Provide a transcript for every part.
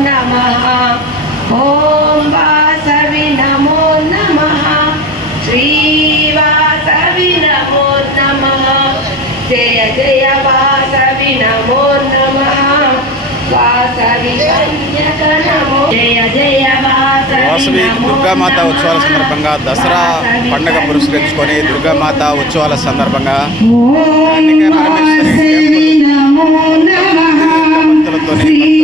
నమః ఓం వాసవి నమో నమః శ్రీ వాసవి నమో నమః జయ జయ వాసవి నమో నమః వాసవి దుర్గామాత ఉత్సవాల సందర్భంగా దసరా పండగ పురస్కరించుకొని దుర్గామాత ఉత్సవాల సందర్భంగా కన్నికా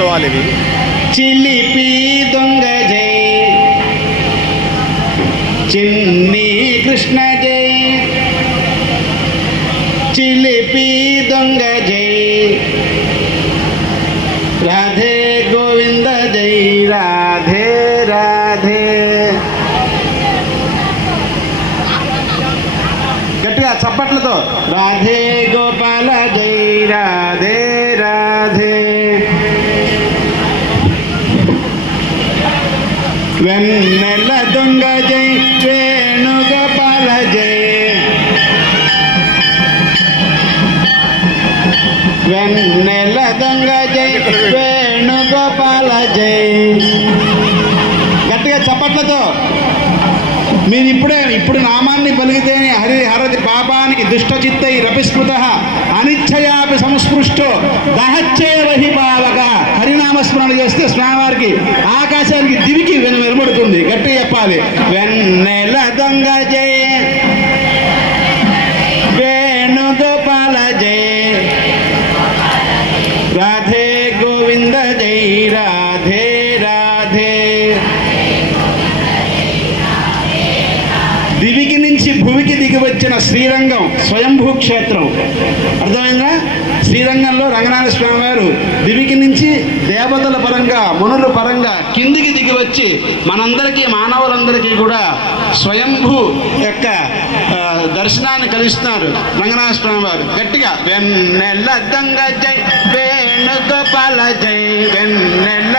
ఉత్సవాలు ఇవి. చిలిపి దొంగ జై. చిన్ని కృష్ణ జై. ఇప్పుడే ఇప్పుడు నామాన్ని పలికితేనే హరి హరది పాపానికి దుష్ట చిత్తై రపిస్మృత అనిచ్చయాపి సంస్పృష్టో దహచ్చేవహి పావక. హరినామస్మరణ చేస్తే స్వామివారికి ఆకాశానికి దివికి వెను గట్టి చెప్పాలి. వెన్నెల దొంగ జయ శ్రీరంగం స్వయంభూ క్షేత్రం. అర్థమైందా? శ్రీరంగంలో రంగనాథ స్వామి వారు దివికి నుంచి దేవతల పరంగా మునుల పరంగా కిందికి దిగి వచ్చి మనందరికీ మానవులందరికీ కూడా స్వయంభూ యొక్క దర్శనాన్ని కలిగిస్తున్నారు రంగనాథ స్వామి వారు. గట్టిగా వెన్నెల్ల దంగ జై వేణుగోపాల జై వెన్నెల్ల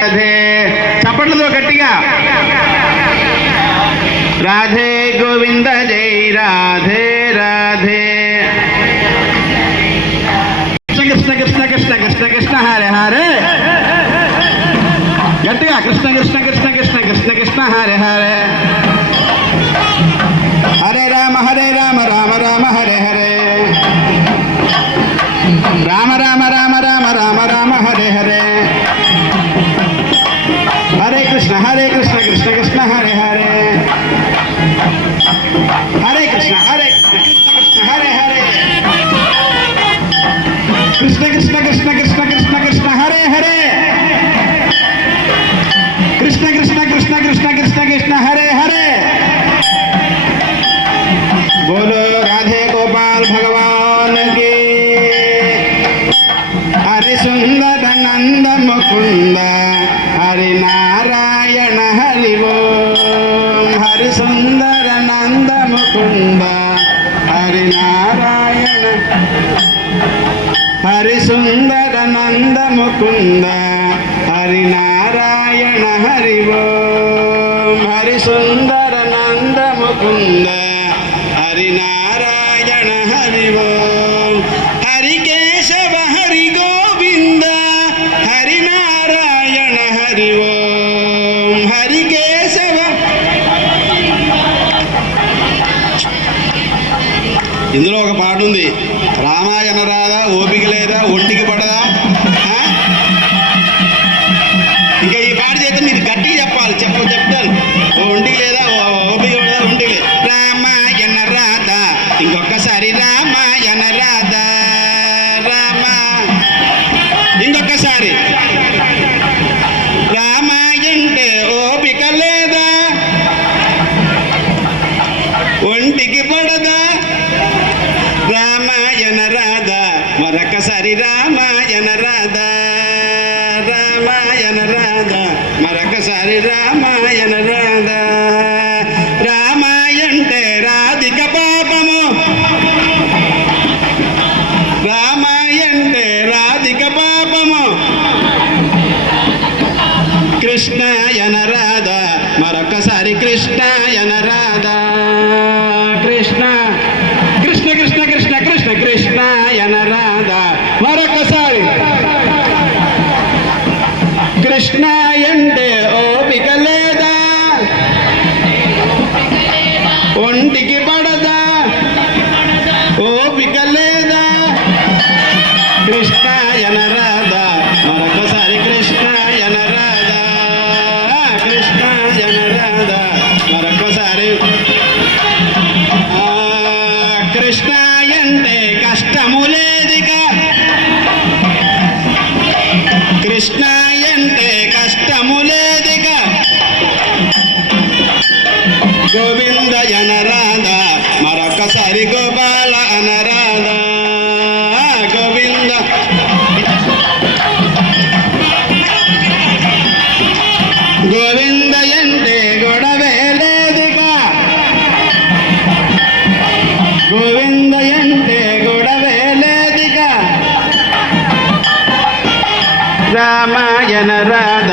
రాధే చప్పట్లతో గట్టిగా రాధే గోవింద జై రాధే రాధే కృష్ణ కృష్ణ కృష్ణ కృష్ణ కృష్ణ హరే హరే గట్టిగా కృష్ణ కృష్ణ కృష్ణ కృష్ణ కృష్ణ కృష్ణ హరే హరే ముకుంద హరి నారాయణ హరి ఓం. హరి సుందర నంద ముకుంద హరి నారాయణ హరి కృష్ణాయన రాధా కృష్ణ రామాయణ రాధ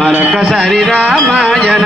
మరొకసారి రామాయణ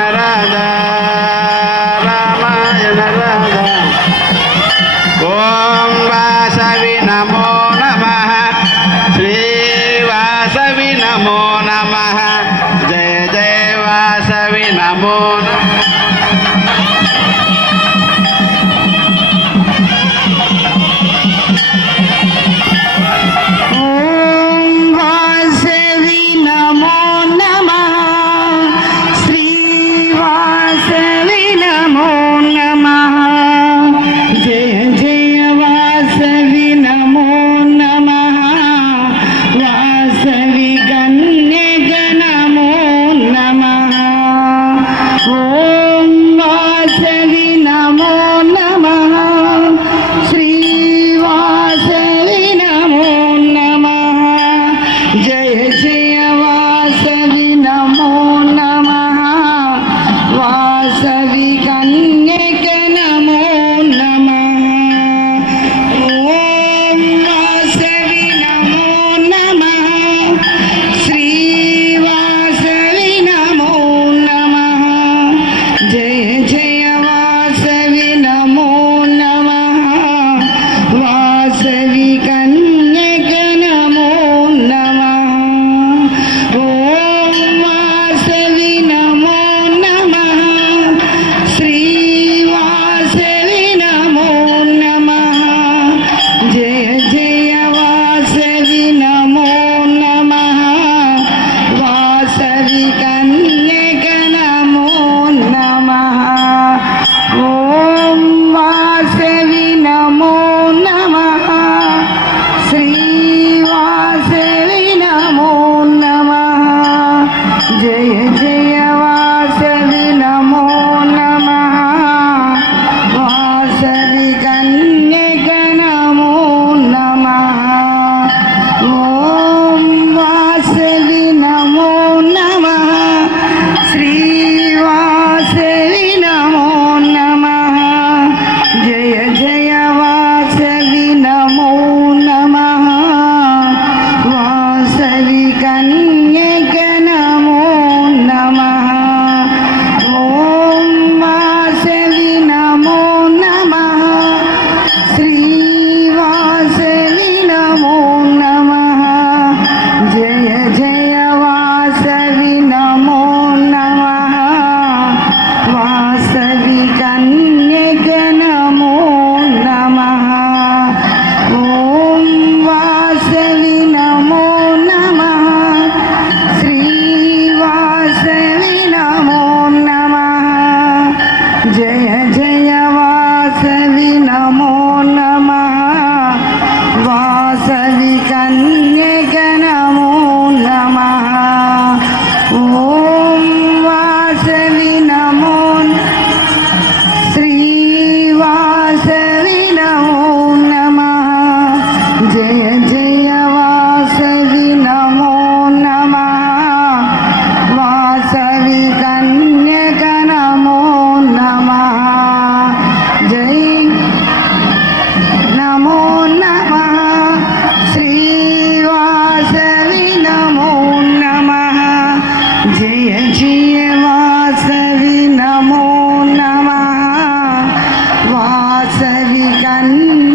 done.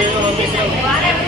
Gracias.